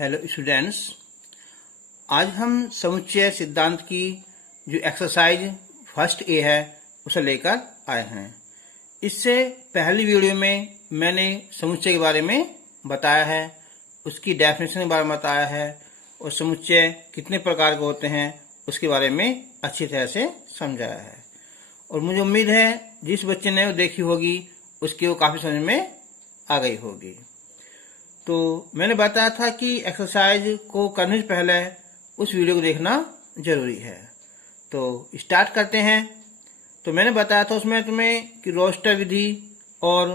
Hello students, आज हम समुच्चय सिद्धांत की जो एक्सरसाइज फर्स्ट ए है उसे लेकर आए हैं। इससे पहली वीडियो में मैंने समुच्चय के बारे में बताया है, उसकी डेफिनेशन के बारे में बताया है और समुच्चय कितने प्रकार के होते हैं उसके बारे में अच्छी तरह से समझाया है। और मुझे उम्मीद है जिस बच्चे ने वो देखी होगी उसकी वो काफ़ी समझ में आ गई होगी। तो मैंने बताया था कि एक्सरसाइज को करने से पहले उस वीडियो को देखना जरूरी है। तो स्टार्ट करते हैं। तो मैंने बताया था उसमें तुम्हें कि रोस्टर विधि और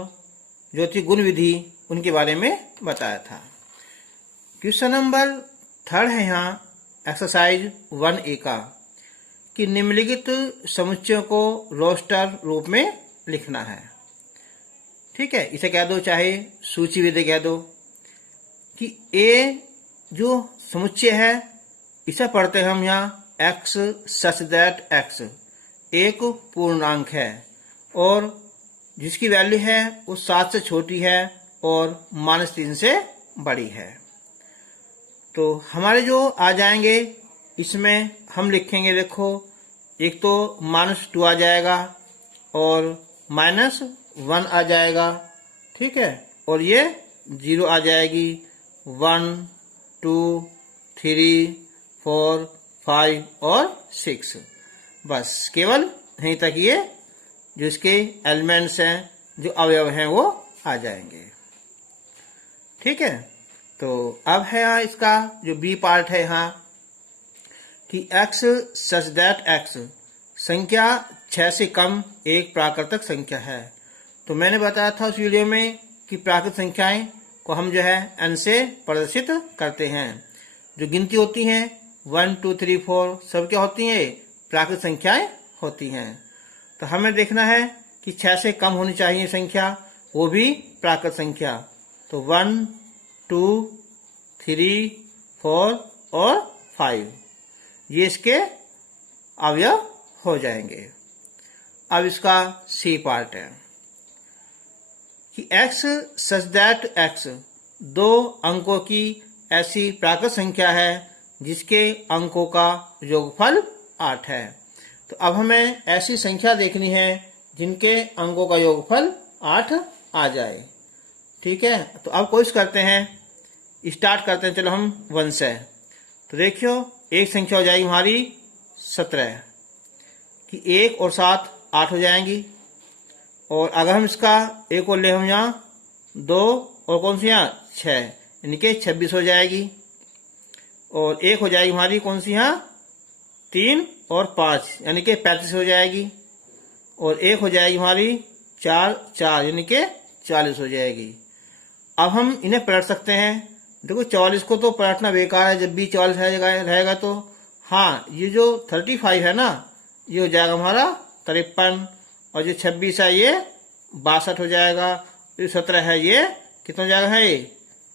जो थी गुण विधि उनके बारे में बताया था। क्वेश्चन नंबर 3 है यहाँ एक्सरसाइज 1A का कि निम्नलिखित समुच्चयों को रोस्टर रूप में लिखना है। ठीक है, इसे कह दो चाहे सूची विधि कह दो कि ए जो समुच्चय है इसे पढ़ते हैं हम यहाँ x सच दैट x एक पूर्णांक है और जिसकी वैल्यू है वो 7 से छोटी है और -3 से बड़ी है। तो हमारे जो आ जाएंगे इसमें हम लिखेंगे, देखो एक तो -2 आ जाएगा और -1 आ जाएगा। ठीक है, और ये 0 आ जाएगी। 1, 2, 3, 4, 5 और 6, बस केवल यहीं तक ये जो इसके एलिमेंट्स हैं, जो अवयव हैं वो आ जाएंगे। ठीक है, तो अब है यहाँ इसका जो बी पार्ट है यहाँ कि x सच दैट x संख्या 6 से कम एक प्राकृतिक संख्या है। तो मैंने बताया था उस वीडियो में कि प्राकृतिक संख्याएं को हम जो है n से प्रदर्शित करते हैं। जो गिनती होती हैं 1, 2, 3, 4 सब क्या होती हैं, प्राकृतिक संख्याएं होती हैं। तो हमें देखना है कि 6 से कम होनी चाहिए संख्या, वो भी प्राकृतिक संख्या। तो 1, 2, 3, 4 और 5 ये इसके अवयव हो जाएंगे। अब इसका सी पार्ट है कि x सच दैट x 2 अंकों की ऐसी प्राकृतिक संख्या है जिसके अंकों का योगफल 8 है। तो अब हमें ऐसी संख्या देखनी है जिनके अंकों का योगफल 8 आ जाए। ठीक है, तो अब कोशिश करते हैं, स्टार्ट करते हैं। चलो हम 1 से। तो देखियो एक संख्या हो जाएगी हमारी 17 कि 1 और 7 8 हो जाएंगी। और अगर हम इसका एक और ले हम यहाँ 2 और कौन सी यहाँ 6 यानी कि 26 हो जाएगी। और एक हो जाएगी हमारी कौन सी यहाँ 3 और 5 यानी कि 35 हो जाएगी। और एक हो जाएगी हमारी 4 यानी कि 40 हो जाएगी। अब हम इन्हें पलट सकते हैं। देखो 44 को तो पलटना बेकार है, जब भी 44 रहेगा तो हाँ ये जो 35 है ना ये हो जाएगा हमारा 53 और जो 26 है ये 62 हो जाएगा। जो 17 है ये कितना हो जाएगा, है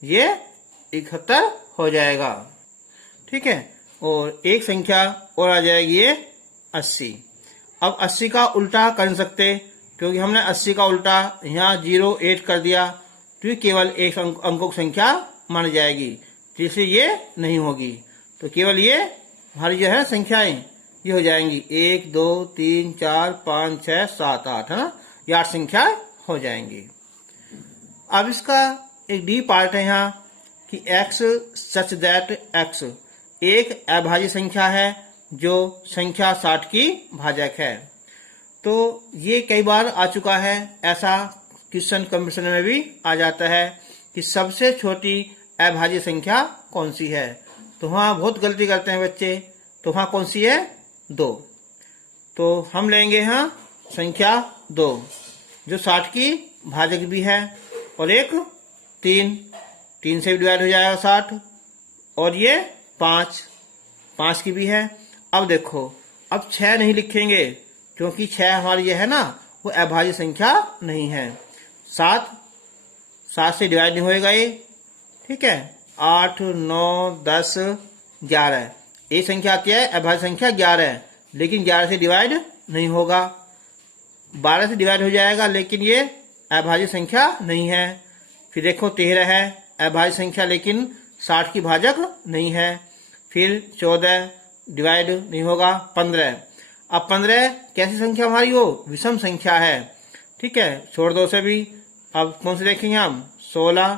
ये 71 हो जाएगा। ठीक है, और एक संख्या और आ जाएगी ये 80। अब 80 का उल्टा कर नहीं सकते क्योंकि हमने 80 का उल्टा यहाँ 0 8 कर दिया तो ये केवल एक अंकों की संख्या मानी जाएगी, जिससे ये नहीं होगी। तो केवल ये हमारी जो है संख्याएं ये हो जाएंगी 1, 2, 3, 4, 5, 6, 7, 8 है ना, ये 8 संख्या हो जाएंगी। अब इसका एक डी पार्ट है यहाँ कि x सच दैट x एक अभाज्य संख्या है जो संख्या 60 की भाजक है। तो ये कई बार आ चुका है, ऐसा क्वेश्चन कंपटीशन में भी आ जाता है कि सबसे छोटी अभाज्य संख्या कौन सी है। तो वहाँ बहुत गलती करते हैं बच्चे। तो वहाँ कौन सी है 2। तो हम लेंगे यहाँ संख्या 2 जो 60 की भाजक भी है और एक 3 से भी डिवाइड हो जाएगा 60 और ये 5 की भी है। अब देखो अब 6 नहीं लिखेंगे क्योंकि 6 हमारी ये है ना वो अभाज्य संख्या नहीं है। 7 से डिवाइड नहीं होएगा ये। ठीक है, 8, 9, 10, 11 एक संख्या आती है अभाज्य संख्या 11, लेकिन 11 से डिवाइड नहीं होगा। 12 से डिवाइड हो जाएगा लेकिन ये अभाज्य संख्या नहीं है। फिर देखो 13 है अभाज्य संख्या लेकिन 60 की भाजक नहीं है। फिर 14 डिवाइड नहीं होगा 15। अब 15 कैसी संख्या हमारी हो, विषम संख्या है। ठीक है, छोड़ दो उसे भी। अब कौन से देखेंगे हम, 16,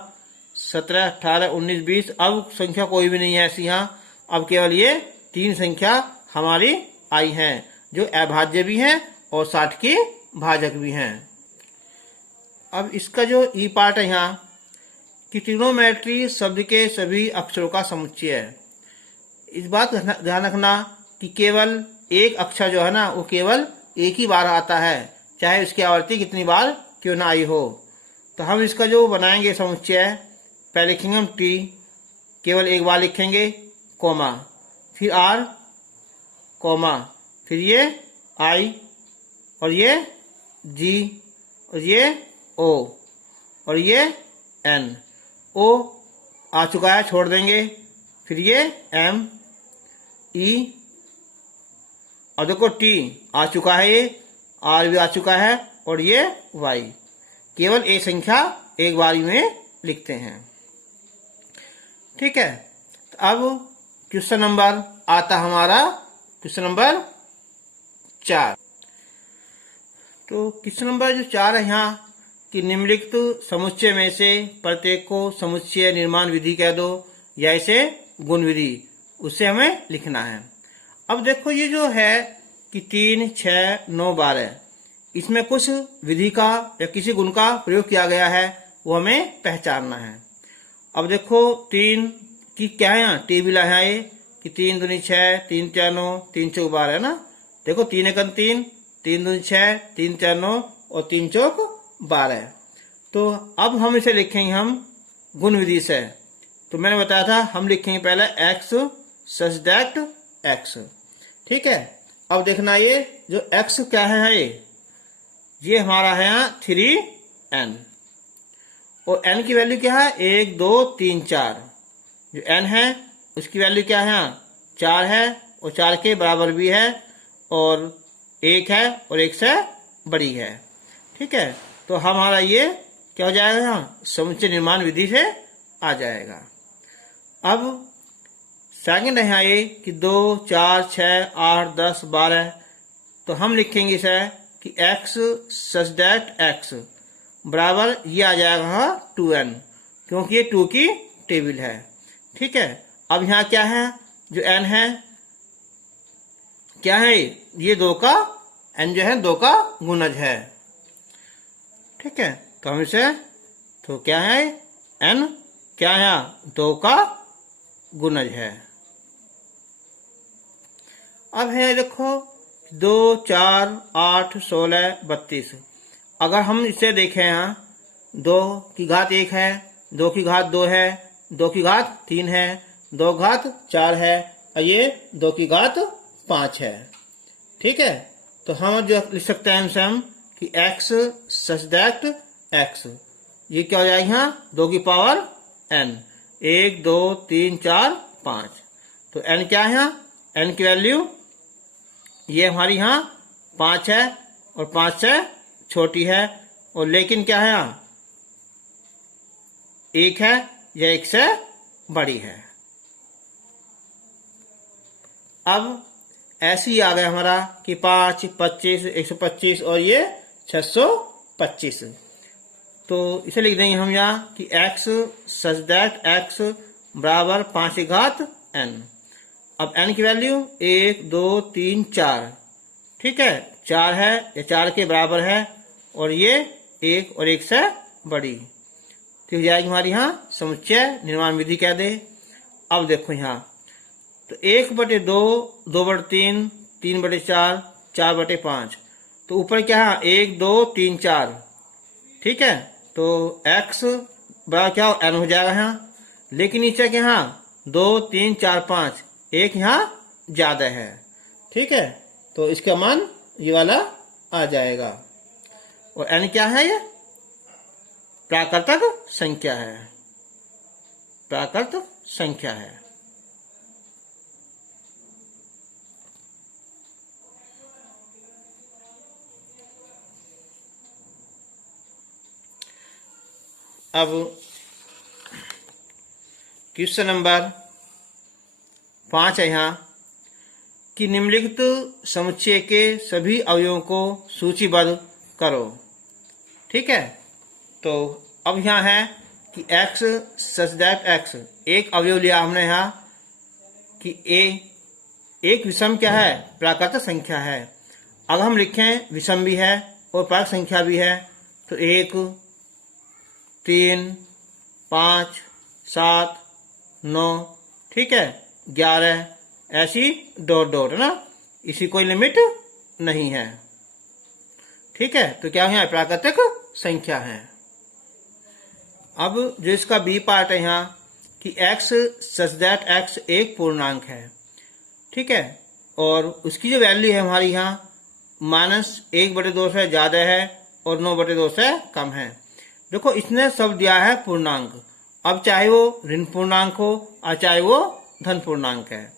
17, 18, 19, 20। अब संख्या कोई भी नहीं है ऐसी यहाँ। अब केवल ये 3 संख्या हमारी आई हैं जो अभाज्य भी हैं और 60 की भाजक भी हैं। अब इसका जो ई पार्ट है यहाँ कि ट्रिग्नोमेट्री शब्द के सभी अक्षरों का समुच्चय है। इस बात का ध्यान रखना कि केवल एक अक्षर जो है ना वो केवल एक ही बार आता है, चाहे उसकी आवृत्ति कितनी बार क्यों ना आई हो। तो हम इसका जो बनाएंगे समुच्चय, पहले लिखेंगे हम टी, केवल एक बार लिखेंगे, कोमा, फिर आर, कोमा, फिर ये आई, और ये जी, और ये ओ, और ये एन। ओ आ चुका है, छोड़ देंगे। फिर ये एम, ई, और देखो टी आ चुका है, ये आर भी आ चुका है, और ये वाई। केवल एक संख्या एक बारी में लिखते हैं। ठीक है, तो अब क्वेश्चन नंबर आता हमारा क्वेश्चन नंबर 4। तो क्वेश्चन नंबर जो 4 है यहाँ कि निम्नलिखित समुच्चय में से प्रत्येक को समुच्चय निर्माण विधि कह दो या इसे गुण विधि, उससे हमें लिखना है। अब देखो ये जो है कि 3, 6, 9, 12, इसमें कुछ विधि का या किसी गुण का प्रयोग किया गया है, वो हमें पहचानना है। अब देखो 3 की क्या है यहाँ टेबल है ये कि 3 दूनी 6, 3 4 9, 3 चौक 12 है ना। देखो 3 एकन 3, 3 दूनी 6, 3 4 9 और 3 चौक 12। तो अब हम इसे लिखेंगे हम गुण विधि से। तो मैंने बताया था हम लिखेंगे पहले x सच दैट x। ठीक है, अब देखना ये जो x क्या है, ये हमारा है यहाँ 3n, और n की वैल्यू क्या है 1 2 3 4। जो n है उसकी वैल्यू क्या है यहाँ 4 है, और 4 के बराबर भी है, और 1 है और 1 से बड़ी है। ठीक है, तो हमारा ये क्या हो जाएगा यहाँ समुच्चय निर्माण विधि से आ जाएगा। अब सेकंड है यहाँ ये कि 2 4 6 8 10 12। तो हम लिखेंगे इसे कि x सच दैट x बराबर ये आ जाएगा हाँ 2n, क्योंकि ये 2 की टेबल है। ठीक है, अब यहाँ क्या है जो n है क्या है ये 2 का n जो है 2 का गुणज है। ठीक है, तो हम इसे तो क्या है n क्या है 2 का गुणज है। अब है देखो 2 4 8 16 32। अगर हम इसे देखें यहाँ 2 की घात 1 है, 2 की घात 2 है, 2 की घात 3 है, 2 घात 4 है, और ये 2 की घात 5 है। ठीक है, तो हम जो लिख सकते हैं हम कि x सच दैट x, ये क्या हो जाएगा यहाँ 2 की पावर n, 1 2 3 4 5। तो n क्या है यहाँ n की वैल्यू ये हमारी यहाँ 5 है, और 5 से छोटी है, और लेकिन क्या है यहाँ 1 है या 1 से बड़ी है। अब ऐसे ही आ गया हमारा कि 5 25 125 और ये 625। तो इसे लिख देंगे हम यहाँ कि x सच दैट x बराबर 5 की घात n। अब n की वैल्यू 1 2 3 4। ठीक है, 4 है या 4 के बराबर है, और ये 1 और 1 से बड़ी। तो हो जाएगी हमारी यहाँ समुच्चय निर्माण विधि कह दे। अब देखो यहाँ तो 1/2 2/3 3/4 4/5। तो ऊपर क्या है 1 2 3 4। ठीक है, तो x बराबर क्या n हो जाएगा यहाँ, लेकिन नीचे के यहाँ 2 3 4 5 1 यहाँ ज्यादा है। ठीक है, तो इसका मान ये वाला आ जाएगा, और n क्या है ये प्राकृतिक संख्या है, प्राकृतिक संख्या है। अब क्वेश्चन नंबर 5 है यहाँ कि निम्नलिखित समुच्चय के सभी अवयवों को सूचीबद्ध करो। ठीक है, तो अब यहाँ है कि x सच दैट x, एक अवयव लिया हमने यहाँ कि a एक विषम क्या है, प्राकृत संख्या है। अगर हम लिखें विषम भी है और प्राकृत संख्या भी है तो 1, 3, 5, 7, 9, ठीक है, 11, ऐसी डॉट डॉट है ना, इसी कोई लिमिट नहीं है। ठीक है, तो क्या है, प्राकृतिक संख्या है। अब जो इसका बी पार्ट है यहाँ कि x सच दैट x एक पूर्णांक है। ठीक है, और उसकी जो वैल्यू है हमारी यहाँ -1/2 से ज्यादा है और 9/2 से कम है। देखो इसने सब दिया है पूर्णांक, अब चाहे वो ऋण पूर्णांक हो और चाहे वो धन पूर्णांक है।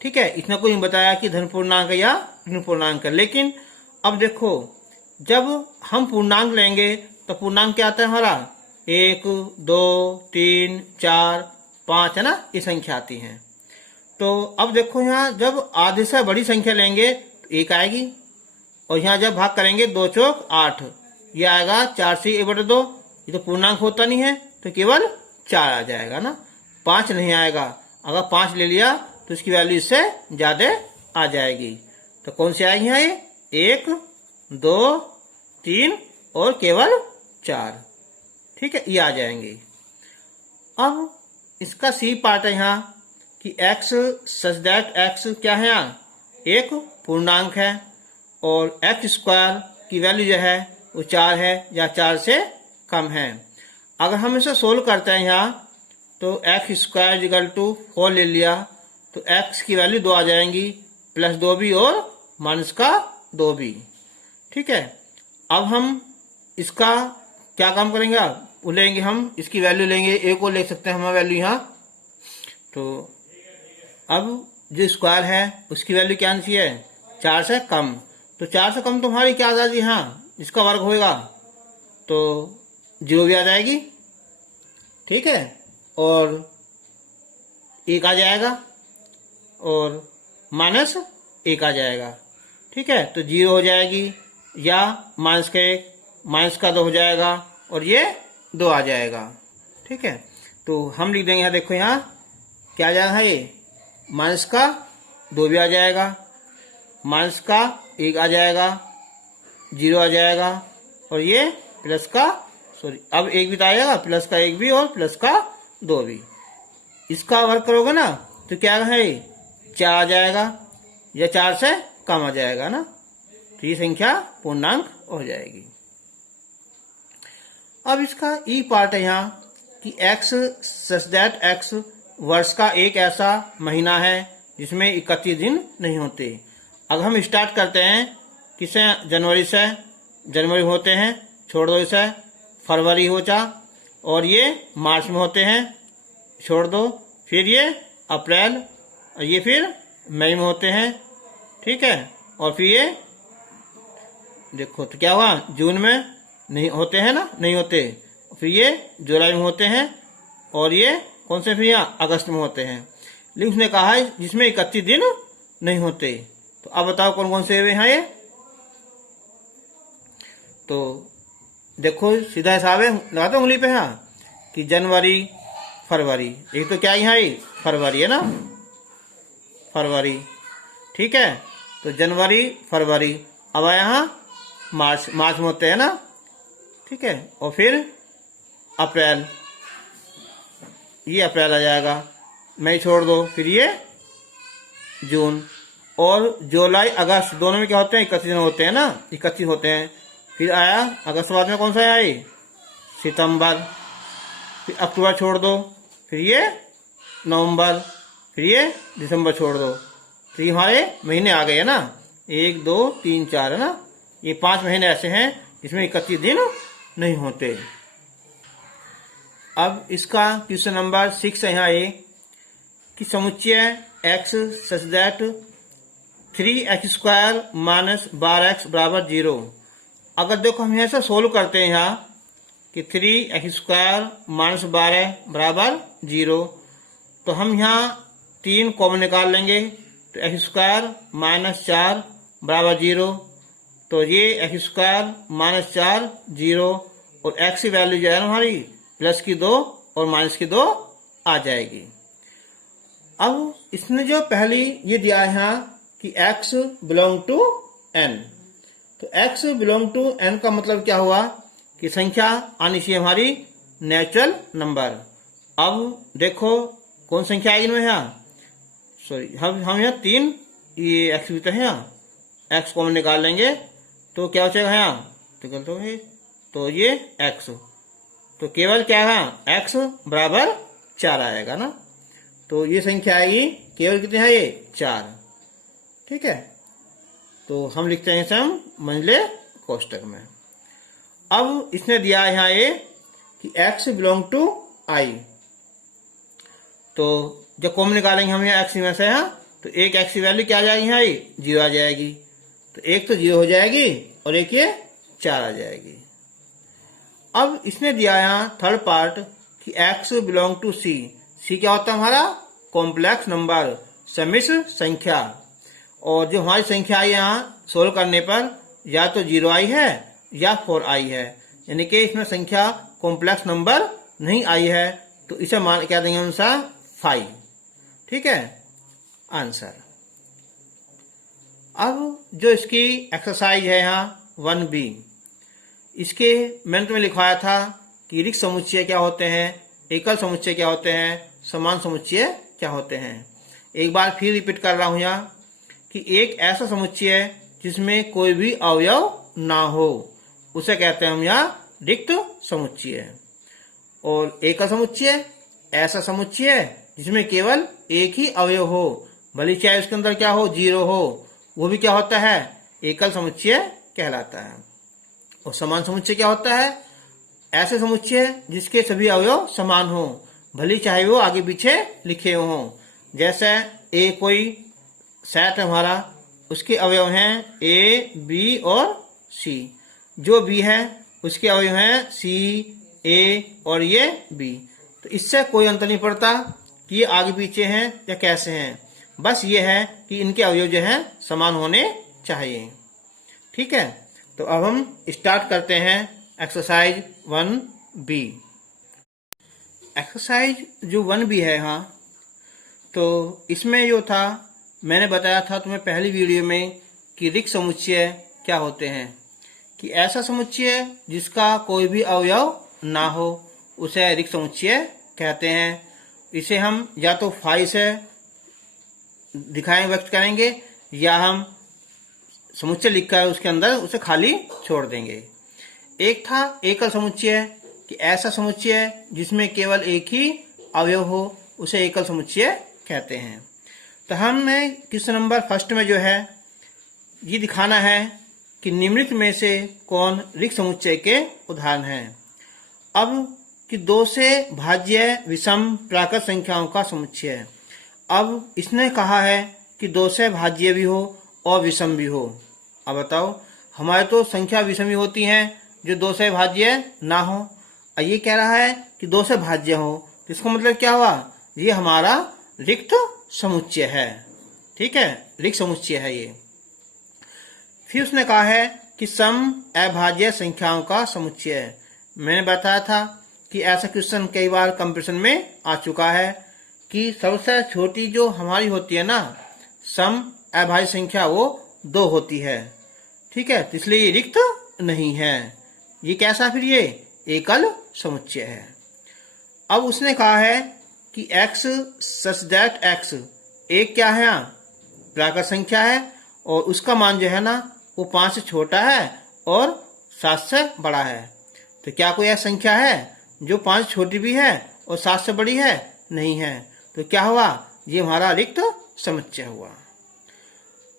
ठीक है, इसने कोई नहीं बताया कि धन पूर्णांक है या ऋण पूर्णांक है। लेकिन अब देखो जब हम पूर्णांक लेंगे तो पूर्णांक क्या आता है हमारा, 1, 2, 3, 4, 5 है ना, ये संख्या आती है। तो अब देखो यहाँ जब आधे से बड़ी संख्या लेंगे तो 1 आएगी, और यहाँ जब भाग करेंगे 2 चौक 8, ये आएगा 4 से 1/2। ये तो पूर्णांक होता नहीं है तो केवल 4 आ जाएगा ना, 5 नहीं आएगा। अगर 5 ले लिया तो इसकी वैल्यू इससे ज्यादा आ जाएगी। तो कौन सी आएगी यहाँ, ये 1, 2, 3 और केवल 4। ठीक है, ये आ जाएंगे। अब इसका सी पार्ट है यहाँ कि x सच दैट x क्या है, यहाँ एक पूर्णांक है और x² की वैल्यू जो है वो 4 है या 4 से कम है। अगर हम इसे सोल्व करते हैं यहाँ तो x² 4 ले लिया तो x की वैल्यू 2 आ जाएंगी, +2 भी और -2 भी। ठीक है, अब हम इसका क्या काम करेंगे, वो लेंगे हम इसकी वैल्यू लेंगे, a को ले सकते हैं हमारा वैल्यू यहाँ। तो अब जो स्क्वायर है उसकी वैल्यू क्या आनी चाहिए, 4 से कम। तो 4 से कम तुम्हारी क्या आ जाएगी, यहाँ इसका वर्ग होएगा तो 0 भी आ जाएगी। ठीक है, और 1 आ जाएगा और -1 आ जाएगा। ठीक है, तो 0 हो जाएगी या -1 -2 हो जाएगा और ये 2 आ जाएगा। ठीक है, तो हम लिख देंगे यहाँ, देखो यहाँ क्या आ जाएगा, ये -2 भी आ जाएगा, -1 आ जाएगा, 0 आ जाएगा और ये अब 1 भी तो आएगा, +1 भी और +2 भी। इसका वर्ग करोगे ना तो क्या है, 4 आ जाएगा या 4 से कम आ जाएगा ना, तो ये संख्या पूर्णांक हो जाएगी। अब इसका ई पार्ट है यहाँ कि x सच दैट x वर्ष का एक ऐसा महीना है जिसमें 31 दिन नहीं होते। अगर हम स्टार्ट करते हैं किसे, जनवरी होते हैं, छोड़ दो इसे, फरवरी हो जा, और ये मार्च में होते हैं, छोड़ दो, फिर ये अप्रैल, और ये फिर मई में होते हैं। ठीक है, और फिर ये देखो तो क्या हुआ, जून में नहीं होते हैं ना, नहीं होते, फिर ये जुलाई में होते हैं, और ये कौन से फिर यहाँ अगस्त में होते हैं। लेकिन उसने कहा है जिसमें 31 दिन नहीं होते। तो अब बताओ कौन कौन से हैं ये। तो देखो सीधा हिसाब है, लगाते उंगली पे यहाँ कि जनवरी फरवरी, एक तो क्या यहाँ ये फरवरी है ना, फरवरी। ठीक है, तो जनवरी फरवरी, अब यहाँ मार्च में होते हैं ना। ठीक है, और फिर अप्रैल, ये अप्रैल आ जाएगा, मई छोड़ दो, फिर ये जून, और जुलाई अगस्त दोनों में क्या होते हैं, 31 दिन होते हैं ना, 31 होते हैं। फिर आया अगस्त बाद में कौन सा आया, सितंबर, फिर अक्टूबर छोड़ दो, फिर ये नवंबर, फिर ये दिसंबर छोड़ दो। तो ये हमारे महीने आ गए है ना, 1 2 3 4 है ना, ये 5 महीने ऐसे हैं जिसमें 31 दिन नहीं होते। अब इसका क्वेश्चन नंबर 6 है यहाँ ये कि समुच्चय x such that 3x² - 12x = 0। अगर देखो हम यहाँ से सोल्व करते हैं यहाँ कि 3x² - 12 = 0, तो हम यहाँ 3 कॉमन निकाल लेंगे। तो एक्स स्क्वायर माइनस 4 बराबर 0। तो ये एक्स स्क्वायर माइनस 4 0 और एक्स की वैल्यू जो है हमारी प्लस की 2 और माइनस की 2 आ जाएगी। अब इसने जो पहली ये दिया है यहाँ कि x बिलोंग टू n, तो x बिलोंग टू n का मतलब क्या हुआ कि संख्या आनी चाहिए हमारी नेचुरल नंबर। अब देखो कौन संख्या आएगी इनमें यहाँ, सॉरी हम यहाँ 3 ये x भी तो है यहाँ, x कॉमन निकाल लेंगे तो क्या हो जाएगा यहाँ, तो ये x, तो केवल क्या है x बराबर 4 आएगा ना। तो ये संख्या आएगी केवल कितनी है ये 4। ठीक है, तो हम लिखते हैं इसे हम मंझले कोष्टक में। अब इसने दिया है यहाँ ये कि x बिलोंग टू i, तो जब कॉमन निकालेंगे हम यहाँ x में से यहाँ, तो एक x की वैल्यू क्या आ जाएगी यहाँ, ये 0 आ जाएगी। तो एक तो 0 हो जाएगी और एक ये 4 आ जाएगी। अब इसने दिया यहाँ थर्ड पार्ट कि x belong to c। c क्या होता है हमारा कॉम्प्लेक्स नंबर, सम्मिश्र संख्या। और जो हमारी संख्या है यहाँ सोल्व करने पर या तो 0 आई है या 4 आई है, यानी कि इसमें संख्या कॉम्प्लेक्स नंबर नहीं आई है, तो इसे मान क्या देंगे अनुसार 5। ठीक है आंसर। अब जो इसकी एक्सरसाइज है यहाँ 1b, इसके मैंने तुम्हें लिखवाया था कि रिक्त समुच्चय क्या होते हैं, एकल समुच्चय क्या होते हैं, समान समुच्चय क्या होते हैं। एक बार फिर रिपीट कर रहा हूं यहाँ कि एक ऐसा समुच्चय जिसमें कोई भी अवयव ना हो उसे कहते हैं हम यहाँ रिक्त समुच्चय। और एकल समुच्चय ऐसा समुच्चय जिसमें केवल एक ही अवयव हो, भले चाहे उसके अंदर क्या हो 0 हो, वो भी क्या होता है एकल समुच्चय कहलाता है। और समान समुच्चय क्या होता है, ऐसे समुच्चय जिसके सभी अवयव समान हो, भले चाहे वो आगे पीछे लिखे हों। जैसे ए कोई सेट है हमारा, उसके अवयव हैं ए बी और सी, जो बी है उसके अवयव हैं सी ए और ये बी। तो इससे कोई अंतर नहीं पड़ता कि ये आगे पीछे हैं या कैसे हैं, बस ये है कि इनके अवयव जो हैं समान होने चाहिए। ठीक है, तो अब हम स्टार्ट करते हैं एक्सरसाइज 1b। एक्सरसाइज जो 1b है यहाँ, तो इसमें जो था मैंने बताया था तुम्हें पहली वीडियो में कि रिक्त समुच्चय क्या होते हैं, कि ऐसा समुच्चय जिसका कोई भी अवयव ना हो उसे रिक्त समुच्चय कहते हैं। इसे हम या तो फाई से दिखाएं व्यक्त करेंगे या हम समुच्चय लिखकर उसके अंदर उसे खाली छोड़ देंगे। एक था एकल समुच्चय, कि ऐसा समुच्चय जिसमें केवल एक ही अवयव हो उसे एकल समुच्चय कहते हैं। तो हमें क्वेश्चन नंबर फर्स्ट में जो है ये दिखाना है कि निम्नलिखित में से कौन रिक्त समुच्चय के उदाहरण हैं। अब कि 2 से भाज्य विषम प्राकृत संख्याओं का समुच्चय। अब इसने कहा है कि 2 से भाज्य भी हो और विषम भी हो। अब बताओ, हमारे तो संख्या विषम ही होती हैं जो 2 से भाज्य ना हो, और ये कह रहा है कि 2 से भाज्य हो, तो इसका मतलब क्या हुआ, ये हमारा रिक्त समुच्चय है। ठीक है, रिक्त समुच्चय है ये। फिर उसने कहा है कि सम अभाज्य संख्याओं का समुच्चय। मैंने बताया था कि ऐसा क्वेश्चन कई बार कंपटीशन में आ चुका है कि सबसे छोटी जो हमारी होती है ना सम अभाज्य संख्या, वो 2 होती है। ठीक है, तो इसलिए ये रिक्त नहीं है, ये कैसा फिर ये एकल समुच्चय है। अब उसने कहा है कि x सच दैट x एक क्या है यहाँ प्राकृत संख्या है और उसका मान जो है ना वो 5 से छोटा है और 7 से बड़ा है। तो क्या कोई ऐसी संख्या है जो 5 से छोटी भी है और 7 से बड़ी है? नहीं है। तो क्या हुआ, ये हमारा रिक्त समुच्चय हुआ।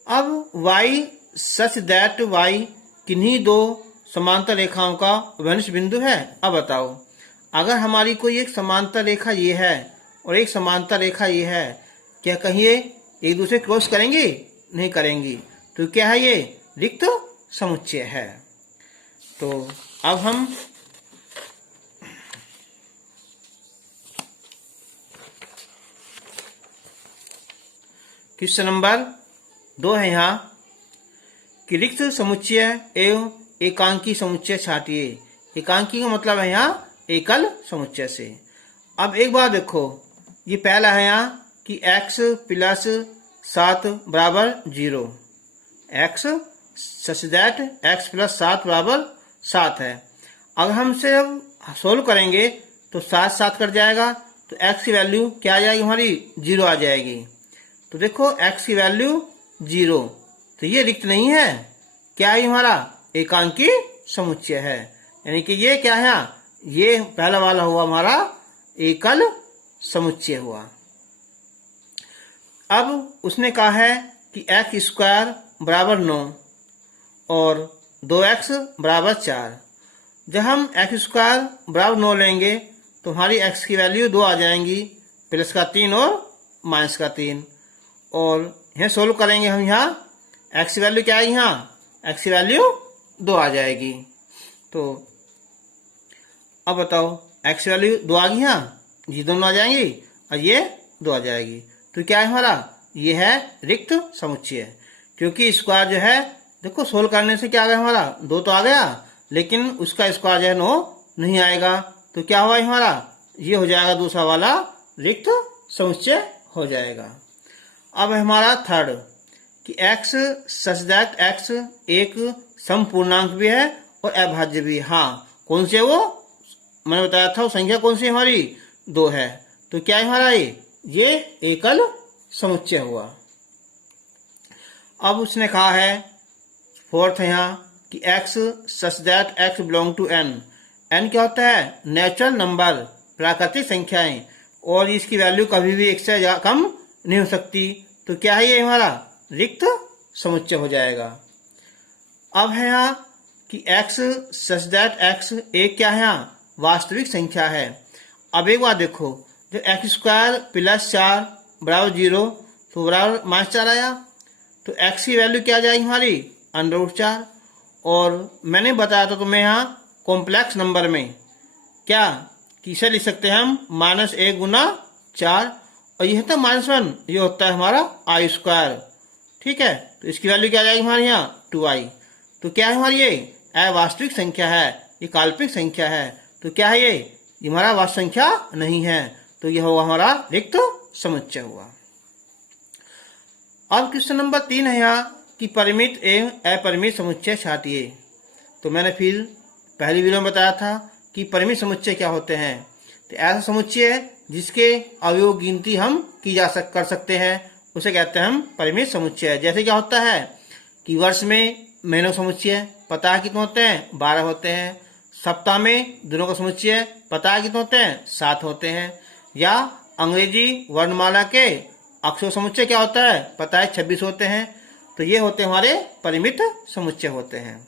अब y सच दैट y किन्हीं 2 समांतर रेखाओं का वनिष्ठ बिंदु है। अब बताओ, अगर हमारी कोई एक समांतर रेखा ये है और एक समांतर रेखा ये है, क्या कहीं ये एक दूसरे क्रॉस करेंगी? नहीं करेंगी। तो क्या है, ये रिक्त समुच्चय है। तो अब हम क्वेश्चन नंबर 2 है यहाँ कि रिक्त समुच्चय एवं एकांकी समुच्चय छांटिए। एकांकी का मतलब है यहाँ एकल समुच्चय से। अब एक बार देखो, ये पहला है यहाँ कि x प्लस 7 बराबर 0, x such that x plus 7 बराबर 7 है। अगर हम इसे अब सोल्व करेंगे तो 7 7 कट जाएगा, तो x की वैल्यू क्या आ जाएगी हमारी 0 आ जाएगी। तो देखो x की वैल्यू 0, तो ये रिक्त नहीं है, क्या है हमारा एकांकी समुच्चय है। यानी कि ये क्या है, ये पहला वाला हुआ हमारा एकल समुच्चय हुआ। अब उसने कहा है कि x स्क्वायर बराबर 9 और 2x बराबर 4। जब हम x स्क्वायर बराबर 9 लेंगे तो हमारी x की वैल्यू 2 आ जाएंगी, प्लस का 3 और माइनस का 3। और यह सोल्व करेंगे हम, यहाँ x की वैल्यू क्या आएगी, यहाँ x की वैल्यू 2 आ जाएगी। तो अब बताओ x की वैल्यू 2 आ गई, यहाँ ये दोनों आ जाएंगी और ये 2 आ जाएगी। तो क्या है हमारा, ये है रिक्त समुच्चय। क्योंकि स्क्वायर जो है देखो सोल्व करने से क्या आ गया हमारा 2 तो आ गया, लेकिन उसका स्क्वायर जो है 9 नहीं आएगा। तो क्या हुआ हमारा, ये हो जाएगा दूसरा वाला रिक्त समुच्चय हो जाएगा। अब हमारा थर्ड कि x सच दैट x एक समपूर्णांक भी है और अभाज्य भी। हाँ, कौन से वो मैंने बताया था, वो संख्या कौन सी हमारी 2 है। तो क्या है हमारा ये एकल समुच्चय हुआ। अब उसने कहा है फोर्थ यहाँ कि x such that x belong to n। n क्या होता है, नेचुरल नंबर, प्राकृतिक संख्याएं, और इसकी वैल्यू कभी भी 1 से कम नहीं हो सकती। तो क्या है ये हमारा रिक्त समुच्चय हो जाएगा। अब है यहाँ कि x सच दैट x एक क्या है, यहाँ वास्तविक संख्या है। अब एक बार देखो, जो x स्क्वायर प्लस 4 बराबर 0 तो बराबर -4 आया, तो x की वैल्यू क्या आ जाएगी हमारी √4। और मैंने बताया था तुम्हें यहाँ कॉम्प्लेक्स नंबर में क्या किसे लिख सकते हैं हम, -1 गुना 4, और यह था -1, ये होता है हमारा i स्क्वायर। ठीक है, तो इसकी वैल्यू क्या आ जाएगी हमारे यहाँ 2i। तो क्या है हमारी ये अवास्तविक संख्या है, ये काल्पनिक संख्या है। तो क्या है ये हमारा वास्तविक संख्या नहीं है। तो यह होगा हमारा रिक्त समुच्चय हुआ। अब क्वेश्चन नंबर 3 है यहाँ कि परिमित एवं अपरिमित समुच्चय छांटिए। तो मैंने फिर पहली वीडियो में बताया था कि परिमित समुच्चय क्या होते हैं। तो ऐसा समुच्चय जिसके अवयव गिनती हम कर सकते हैं, उसे कहते हैं हम परिमित समुच्चय। जैसे क्या होता है कि वर्ष में महीनों समुच्चय पता है कितने होते हैं, 12 होते हैं। सप्ताह में दिनों का समुच्चय पता है कितने होते हैं, 7 होते हैं। या अंग्रेजी वर्णमाला के अक्षर समुच्चय क्या होता है, पता है 26 होते हैं। तो ये होते हमारे परिमित समुच्चय होते हैं।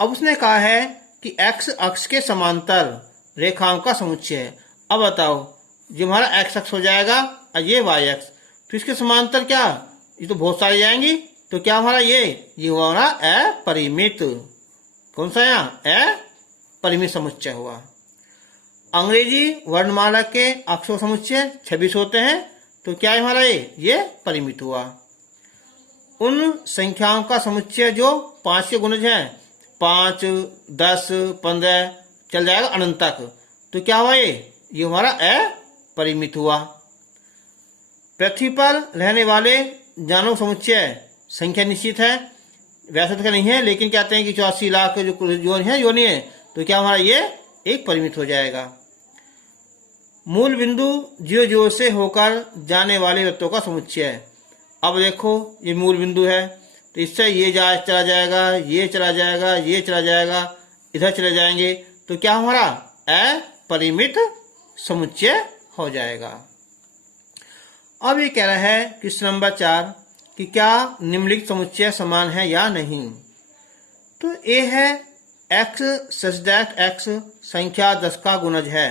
अब उसने कहा है कि x अक्ष के समांतर रेखाओं का समुच्चय। अब बताओ, जो हमारा x अक्ष हो जाएगा और ये y अक्ष, तो इसके समांतर क्या, ये तो बहुत सारी जाएंगी। तो क्या हमारा ये हुआ हमारा अपरिमित। कौन सा यहाँ अपरिमित समुच्चय हुआ। अंग्रेजी वर्णमाला के अक्षर समुच्चय 26 होते हैं। तो क्या है हमारा ये परिमित हुआ। उन संख्याओं का समुच्चय जो 5 के गुणज हैं, 5, 10, 15 चल जाएगा अनंत तक। तो क्या हुआ ये हमारा अपरिमित हुआ। पृथ्वी पर रहने वाले जानवरों समुच्चय संख्या निश्चित है, वैसे तो नहीं है, लेकिन कहते हैं कि 84 लाख जो योनि है। तो क्या हमारा ये एक परिमित हो जाएगा। मूल बिंदु 0 से होकर जाने वाले वृत्तों का समुच्चय। अब देखो, ये मूल बिंदु है, तो इससे ये चला जाएगा, ये चला जाएगा, ये चला जाएगा, इधर चले जाएंगे। तो क्या हमारा अपरिमित समुच्चय हो जाएगा। अब ये कह रहा है क्वेश्चन नंबर 4 कि क्या निम्नलिखित समुच्चय समान है या नहीं। तो ये है x सच दैट x संख्या 10 का गुणज है।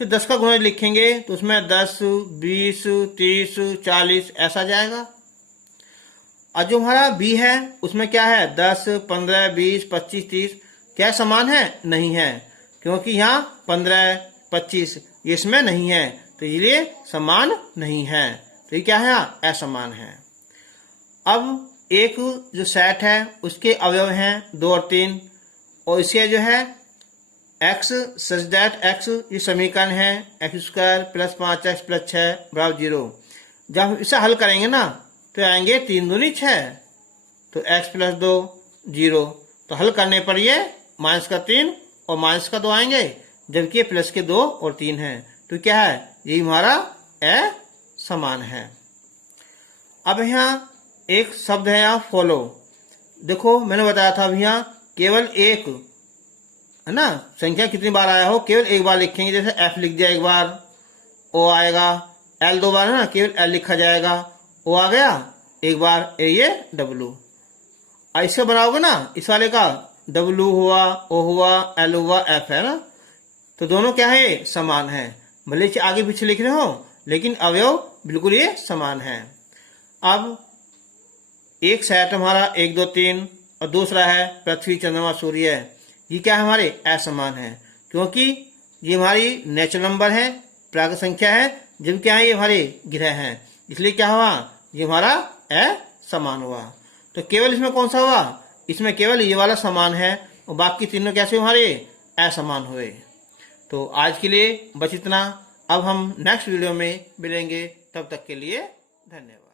तो 10 का गुणज लिखेंगे तो उसमें 10, 20, 30, 40 ऐसा जाएगा। और जो हमारा b है उसमें क्या है 10, 15, 20, 25, 30 क्या समान है, नहीं है, क्योंकि यहाँ 15, 25 ये इसमें नहीं है, तो इसलिए समान नहीं है। तो ये क्या है, असमान है। अब एक जो सेट है उसके अवयव हैं 2 और 3, और इसके जो है x सच दैट x, ये समीकरण है x² + 5x + 6 = 0। जब हम इसे हल करेंगे ना तो आएंगे 3 दूनी 6, तो x + 2 0। तो हल करने पर ये -3 और -2 आएंगे, जबकि प्लस के 2 और 3 है। तो क्या है, ये हमारा असमान है। अब यहाँ एक शब्द है यहाँ फॉलो। देखो मैंने बताया था अभी यहाँ केवल एक है ना, संख्या कितनी बार आया हो केवल एक बार लिखेंगे। जैसे f लिख दिया एक बार, o आएगा, l 2 बार है ना, केवल l लिखा जाएगा, o आ गया एक बार, ये w। ऐसे बनाओगे ना इस वाले का, w हुआ, o हुआ, l हुआ, f है ना, तो दोनों क्या है, समान है। भले से आगे पीछे लिख रहे हो लेकिन अवयव बिल्कुल ये समान है। अब एक सेट हमारा 1 2 3 और दूसरा है पृथ्वी चंद्रमा सूर्य, ये क्या है, हमारे असमान है, क्योंकि ये हमारी नेचुरल नंबर है, प्राकृत संख्या है, जब क्या है ये हमारे ग्रह हैं, इसलिए क्या हुआ, ये हमारा असमान हुआ। तो केवल इसमें कौन सा हुआ, इसमें केवल ये वाला समान है और बाकी तीनों कैसे हमारे असमान हुए। तो आज के लिए बस इतना। अब हम नेक्स्ट वीडियो में मिलेंगे, तब तक के लिए धन्यवाद।